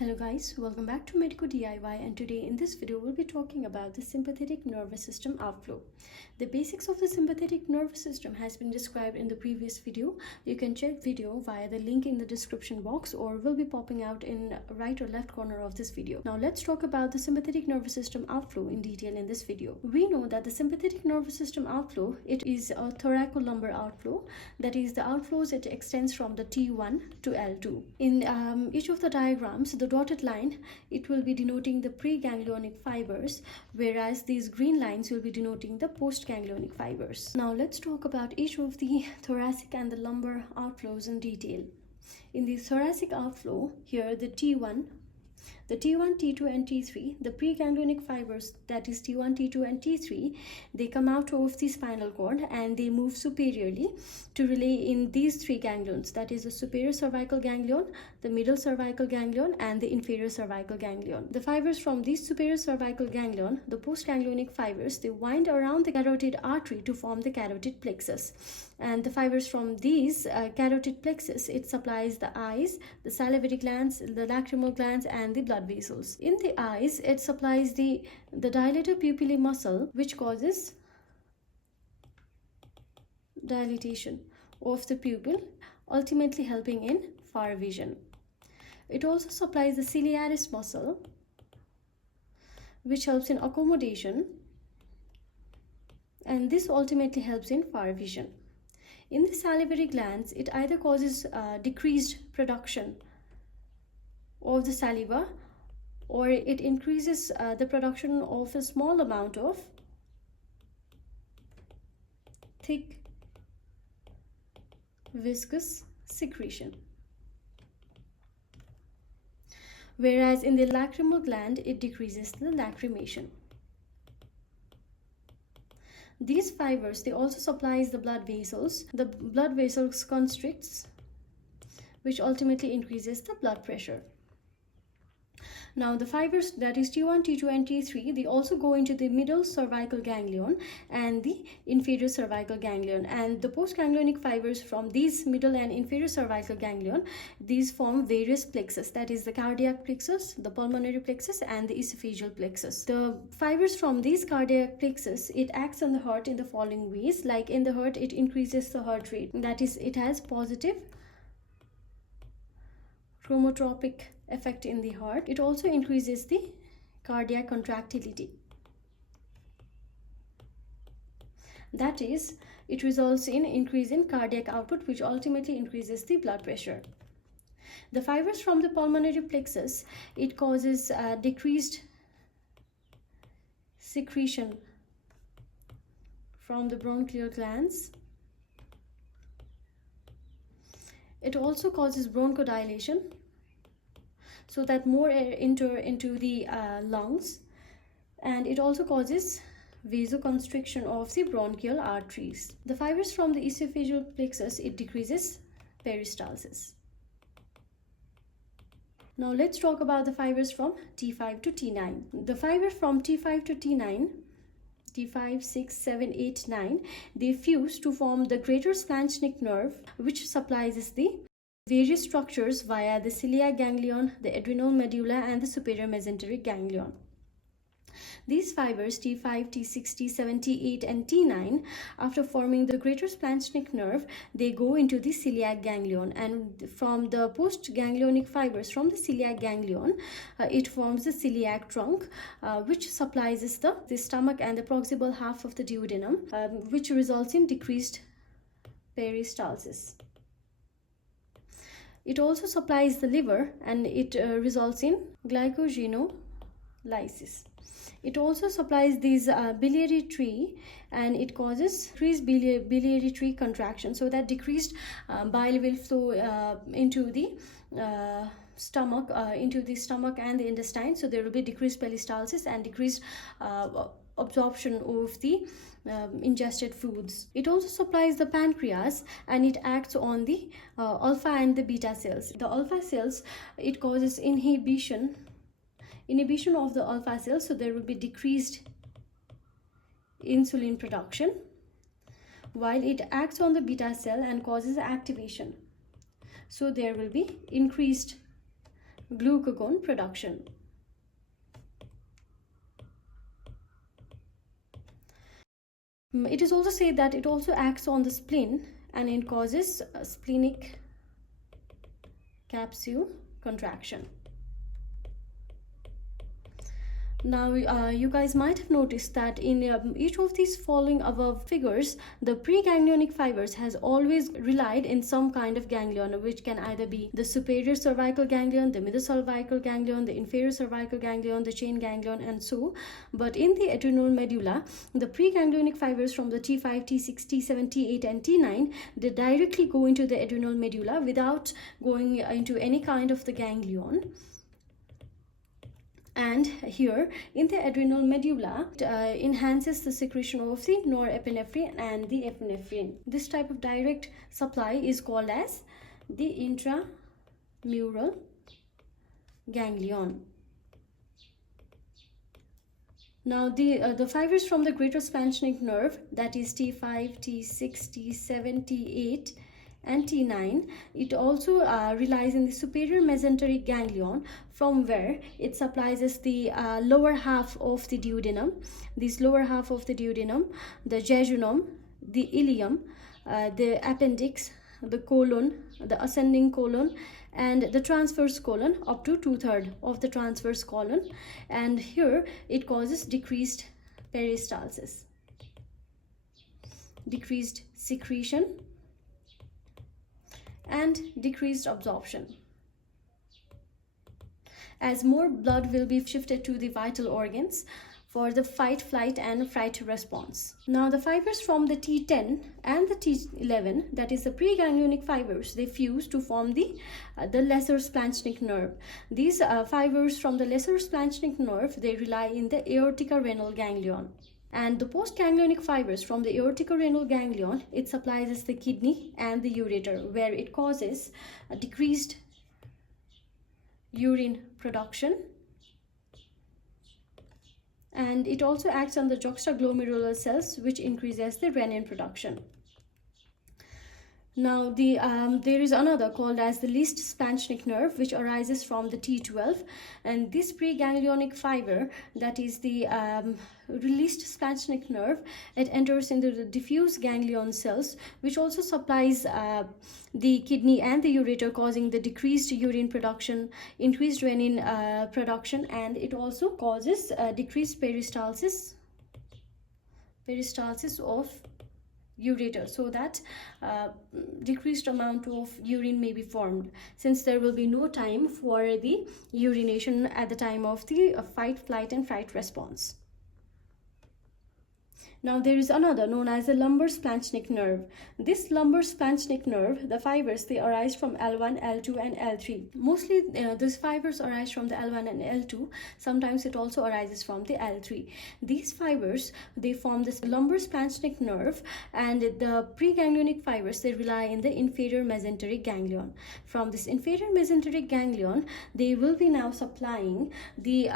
Hello guys, welcome back to Medico DIY, and today in this video we'll be talking about the sympathetic nervous system outflow. The basics of the sympathetic nervous system has been described in the previous video. You can check video via the link in the description box or will be popping out in right or left corner of this video. Now let's talk about the sympathetic nervous system outflow in detail in this video. We know that the sympathetic nervous system outflow, it is a thoracolumbar outflow. That is, the outflows, it extends from the T1 to L2. In each of the diagrams, the dotted line, it will be denoting the preganglionic fibers, whereas these green lines will be denoting the postganglionic fibers. Now let's talk about each of the thoracic and the lumbar outflows in detail. In the thoracic outflow, here the T1, T2 and T3, the preganglionic fibers, that is T1, T2 and T3, they come out of the spinal cord and they move superiorly to relay in these three ganglions, that is the superior cervical ganglion, the middle cervical ganglion and the inferior cervical ganglion. The fibers from this superior cervical ganglion, the postganglionic fibers, they wind around the carotid artery to form the carotid plexus. And the fibers from these carotid plexus, it supplies the eyes, the salivary glands, the lacrimal glands and the blood vessels. In the eyes, it supplies the dilator pupillae muscle, which causes dilatation of the pupil, ultimately helping in far vision. It also supplies the ciliaris muscle, which helps in accommodation, and this ultimately helps in far vision. In the salivary glands, it either causes decreased production of the saliva, or it increases the production of a small amount of thick viscous secretion. Whereas in the lacrimal gland, it decreases the lacrimation. These fibers, they also supplies the blood vessels. The blood vessels constricts, which ultimately increases the blood pressure. Now the fibers, that is T1, T2 and T3, they also go into the middle cervical ganglion and the inferior cervical ganglion, and the postganglionic fibers from these middle and inferior cervical ganglion, these form various plexus, that is the cardiac plexus, the pulmonary plexus and the esophageal plexus. The fibers from these cardiac plexus, it acts on the heart in the following ways. Like in the heart, it increases the heart rate, that is, it has positive chromotropic effect in the heart. It also increases the cardiac contractility. That is, it results in increase in cardiac output, which ultimately increases the blood pressure. The fibers from the pulmonary plexus, it causes decreased secretion from the bronchial glands. It also causes bronchodilation, so that more air enter into the lungs, and it also causes vasoconstriction of the bronchial arteries. The fibers from the esophageal plexus, it decreases peristalsis. Now let's talk about the fibers from T5 to T9. The fibers from T5 to T9, T5, 6, 7, 8, 9, they fuse to form the greater splanchnic nerve, which supplies the various structures via the celiac ganglion, the adrenal medulla and the superior mesenteric ganglion. These fibers T5, T6, T7, T8 and T9, after forming the greater splanchnic nerve, they go into the celiac ganglion, and from the postganglionic fibers from the celiac ganglion, it forms the celiac trunk, which supplies the stomach and the proximal half of the duodenum, which results in decreased peristalsis. It also supplies the liver, and it results in glycogenolysis. It also supplies these biliary tree, and it causes decreased biliary tree contraction, so that decreased bile will flow into the stomach and the intestine, so there will be decreased peristalsis and decreased absorption of the ingested foods. It also supplies the pancreas, and it acts on the alpha and the beta cells. The alpha cells, it causes inhibition of the alpha cells, so there will be decreased insulin production, while it acts on the beta cell and causes activation. So there will be increased glucagon production. It is also said that it also acts on the spleen and it causes splenic capsule contraction. Now you guys might have noticed that in each of these following above figures, the preganglionic fibers has always relied in some kind of ganglion, which can either be the superior cervical ganglion, the middle cervical ganglion, the inferior cervical ganglion, the chain ganglion, and so. But in the adrenal medulla, the preganglionic fibers from the T5, T6, T7, T8 and T9, they directly go into the adrenal medulla without going into any kind of the ganglion. And here in the adrenal medulla, it enhances the secretion of the norepinephrine and the epinephrine. This type of direct supply is called as the intramural ganglion. Now the fibers from the greater splanchnic nerve, that is T5, T6, T7, T8 and T9, it also relies in the superior mesenteric ganglion, from where it supplies us the lower half of the duodenum. This lower half of the duodenum, the jejunum, the ileum, the appendix, the colon, the ascending colon, and the transverse colon up to 2/3 of the transverse colon. And here it causes decreased peristalsis, decreased secretion, and decreased absorption, as more blood will be shifted to the vital organs for the fight, flight and fright response. Now the fibers from the T10 and the T11, that is the preganglionic fibers, they fuse to form the lesser splanchnic nerve. These fibers from the lesser splanchnic nerve, they rely in the aorticorenal ganglion. And the postganglionic fibers from the aorticorenal ganglion, it supplies us the kidney and the ureter, where it causes a decreased urine production, and it also acts on the juxtaglomerular cells, which increases the renin production. Now there is another called as the least splanchnic nerve, which arises from the T12, and this preganglionic fiber, that is the least splanchnic nerve, it enters into the diffuse ganglion cells, which also supplies the kidney and the ureter, causing the decreased urine production, increased renin production, and it also causes decreased peristalsis of ureter, so that decreased amount of urine may be formed, since there will be no time for the urination at the time of the fight, flight and fright response. Now there is another known as the lumbar splanchnic nerve. This lumbar splanchnic nerve, the fibers, they arise from L1, L2 and L3. Mostly these fibers arise from the L1 and L2. Sometimes it also arises from the L3. These fibers, they form this lumbar splanchnic nerve, and the preganglionic fibers, they rely in the inferior mesenteric ganglion. From this inferior mesenteric ganglion, they will be now supplying the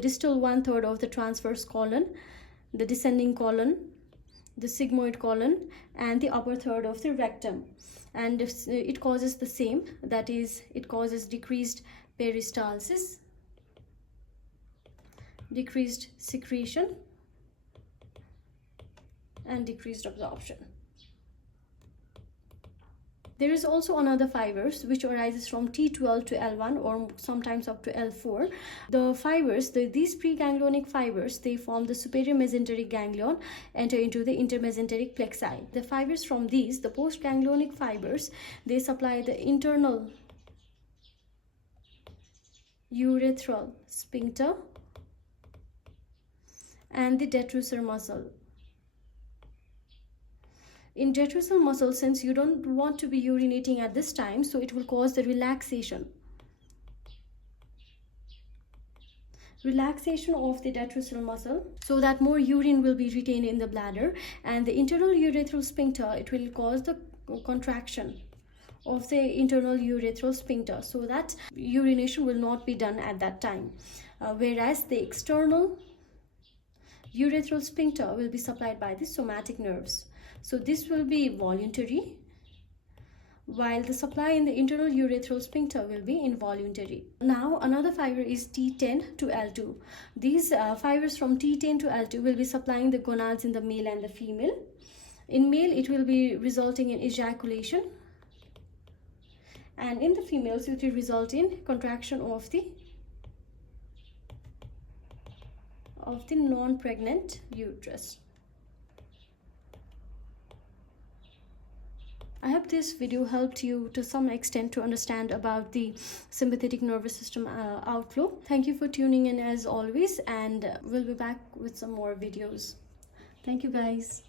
distal 1/3 of the transverse colon, the descending colon, the sigmoid colon, and the upper third of the rectum. And it causes the same, that is, it causes decreased peristalsis, decreased secretion, and decreased absorption. There is also another fibers which arises from T12 to L1 or sometimes up to L4. The fibers, these preganglionic fibers, they form the superior mesenteric ganglion, enter into the intermesenteric plexi. The fibers from these, the postganglionic fibers, they supply the internal urethral sphincter and the detrusor muscle. In detrusor muscle, since you don't want to be urinating at this time, so it will cause the relaxation of the detrusor muscle, so that more urine will be retained in the bladder, and the internal urethral sphincter, it will cause the contraction of the internal urethral sphincter, so that urination will not be done at that time, whereas the external urethral sphincter will be supplied by the somatic nerves. So this will be voluntary, while the supply in the internal urethral sphincter will be involuntary. Now another fiber is T10 to L2. These fibers from T10 to L2 will be supplying the gonads in the male and the female. In male, it will be resulting in ejaculation, and in the females it will result in contraction of the non-pregnant uterus. I hope this video helped you to some extent to understand about the sympathetic nervous system outflow. Thank you for tuning in as always, and we'll be back with some more videos. Thank you guys.